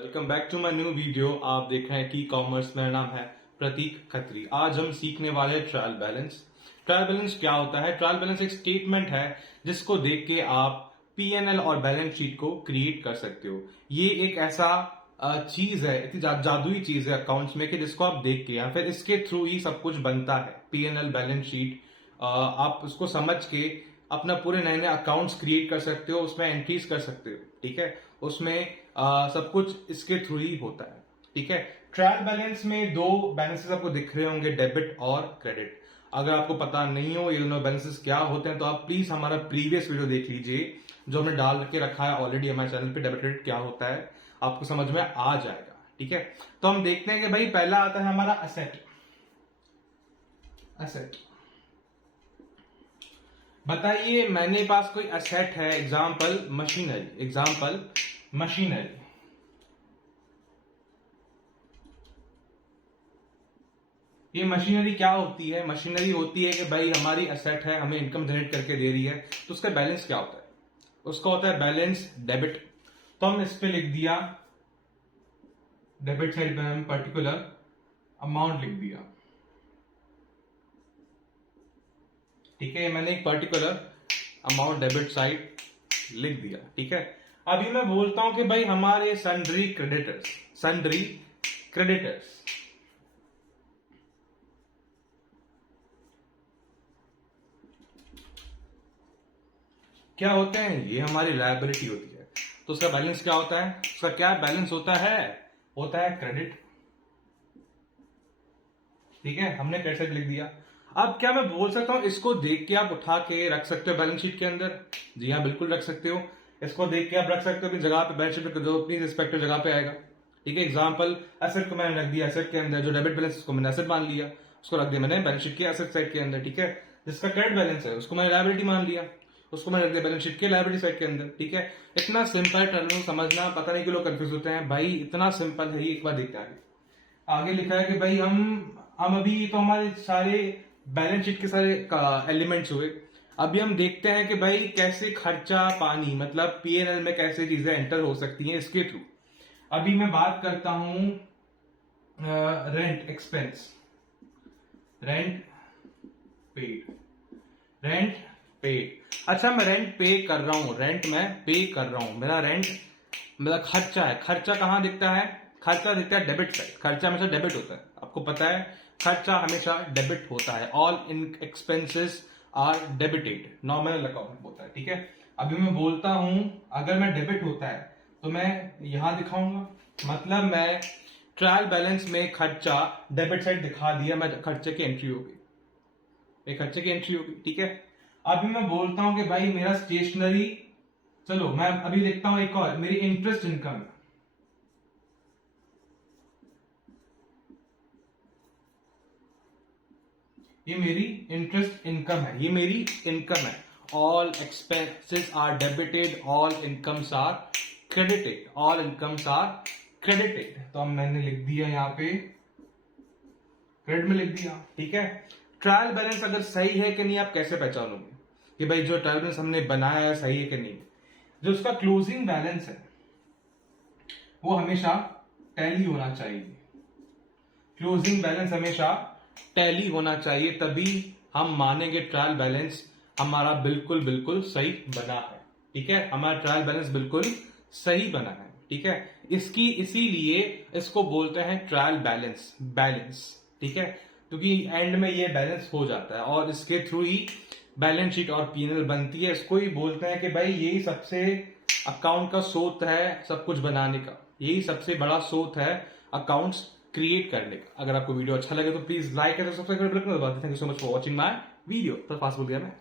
Welcome back to my new video. आप देख रहे हैं की कॉमर्स। मेरा नाम है प्रतीक खत्री। आज हम सीखने वाले हैं ट्रायल बैलेंस। ट्रायल बैलेंस क्या होता है? ट्रायल बैलेंस एक स्टेटमेंट है जिसको देख के आप पीएनएल और बैलेंस शीट को क्रिएट कर सकते हो। ये एक ऐसा चीज है, इतनी जादुई चीज है अकाउंट्स में कि जिसको आप देख के या फिर इसके थ्रू ही सब कुछ बनता है। पीएनएल बैलेंस शीट आप उसको समझ के अपना पूरे नए नए अकाउंट्स क्रिएट कर सकते हो, उसमें एंट्रीज कर सकते हो। ठीक है, उसमें सब कुछ इसके थ्रू ही होता है। ठीक है, ट्रायल बैलेंस में दो बैलेंसेस आपको दिख रहे होंगे, डेबिट और क्रेडिट। अगर आपको पता नहीं हो ये दोनों बैलेंसेस क्या होते हैं तो आप प्लीज हमारा प्रीवियस वीडियो देख लीजिए जो हमने डाल के रखा है ऑलरेडी हमारे चैनल पे। डेबिट क्रेडिट क्या होता है आपको समझ में आ जाएगा। ठीक है, तो हम देखते हैं कि भाई पहला आता है हमारा असेट। असेट बताइए, मैंने पास कोई असेट है, एग्जाम्पल मशीनरी। Example machinery. ये मशीनरी क्या होती है? मशीनरी होती है कि भाई हमारी असेट है, हमें इनकम जनरेट करके दे रही है, तो उसका बैलेंस क्या होता है? उसका होता है बैलेंस डेबिट। तो हमने इस पे लिख दिया डेबिट साइड पे हम पर्टिकुलर अमाउंट लिख दिया। ठीक है, मैंने एक पर्टिकुलर अमाउंट डेबिट साइड लिख दिया। ठीक है, अभी मैं बोलता हूं कि भाई हमारे सन्ड्री क्रेडिटर्स, सन्ड्री क्रेडिटर्स क्या होते हैं? ये हमारी लायबिलिटी होती है। तो उसका बैलेंस क्या होता है? उसका क्या बैलेंस होता है? होता है क्रेडिट। ठीक है, हमने क्रेडिट साइड लिख दिया। अब क्या मैं बोल सकता हूं इसको देख के आप उठा के रख सकते हो बैलेंस शीट के अंदर? जी हाँ, बिल्कुल रख सकते हो। इसको देख के आप रख सकते हो अपनी जगह पे, बैलेंस शीट पे जो अपनी रिस्पेक्टिव जगह पे आएगा। ठीक है, एग्जाम्पल एसेट को मैंने रख दिया एसेट के अंदर, जो डेबिट बैलेंस उसको मैंने एसेट मान लिया, उसको रख दिया मैंने बैलेंस शीट के एसेट साइड के अंदर। ठीक है, जिसका क्रेडिट बैलेंस है उसको मैंने लायबिलिटी मान लिया, उसको मैंने रख दिया बैलेंस शीट के लायबिलिटी साइड के अंदर। ठीक है, इतना सिंपल टर्म समझना, पता नहीं कि लोग कंफ्यूज होते हैं। भाई इतना सिंपल है, एक बार देखते हैं आगे लिखा है कि भाई हम अभी तो हमारे सारे बैलेंस शीट के सारे एलिमेंट्स हुए। अभी हम देखते हैं कि भाई कैसे खर्चा पानी, मतलब पीएनएल में कैसे चीजें एंटर हो सकती हैं इसके थ्रू। अभी मैं बात करता हूं rent expense, rent paid, rent paid. अच्छा, मैं रेंट पे कर रहा हूं, रेंट मैं पे कर रहा हूं, मेरा रेंट मेरा खर्चा है। खर्चा कहां दिखता है? खर्चा दिखता है डेबिट साइड। खर्चा हमेशा डेबिट होता है, आपको पता है खर्चा हमेशा डेबिट होता है। All in expenses are debited, nominal account होता है। ठीक है, अभी मैं बोलता हूं अगर मैं डेबिट होता है तो मैं यहां दिखाऊंगा, मतलब मैं ट्रायल बैलेंस में खर्चा डेबिट साइड दिखा दिया, मैं खर्चे की एंट्री होगी, ये खर्चे की एंट्री होगी। ठीक है, अभी मैं बोलता हूं कि भाई मेरा स्टेशनरी, चलो मैं अभी लिखता हूं एक और, मेरी इंटरेस्ट इनकम है। ये मेरी इंटरेस्ट इनकम है, ये मेरी इनकम है। All expenses are debited, all incomes are credited, all incomes are credited. तो मैंने लिख दिया यहां पे, क्रेडिट में लिख दिया। ठीक है, ट्रायल बैलेंस अगर सही है कि नहीं आप कैसे पहचानोगे कि भाई जो ट्रायल बैलेंस हमने बनाया है सही है कि नहीं? जो उसका क्लोजिंग बैलेंस है वो हमेशा टैली होना चाहिए। क्लोजिंग बैलेंस हमेशा टैली होना चाहिए, तभी हम मानेंगे ट्रायल बैलेंस हमारा बिल्कुल बिल्कुल सही बना है। ठीक है, हमारा ट्रायल बैलेंस बिल्कुल सही बना है। ठीक है, इसकी इसीलिए इसको बोलते हैं ट्रायल बैलेंस, बैलेंस। ठीक है, क्योंकि एंड में ये बैलेंस हो जाता है और इसके थ्रू ही बैलेंस शीट और पीएनएल बनती है। इसको ही बोलते हैं कि भाई यही सबसे अकाउंट का स्रोत है सब कुछ बनाने का, यही सबसे बड़ा स्रोत है अकाउंट्स क्रिएट करने का। अगर आपको वीडियो अच्छा लगे तो प्लीज लाइक करें, सब्सक्राइब करें, thank you so much for watching my video. तो फास्ट बोल दिया मैं।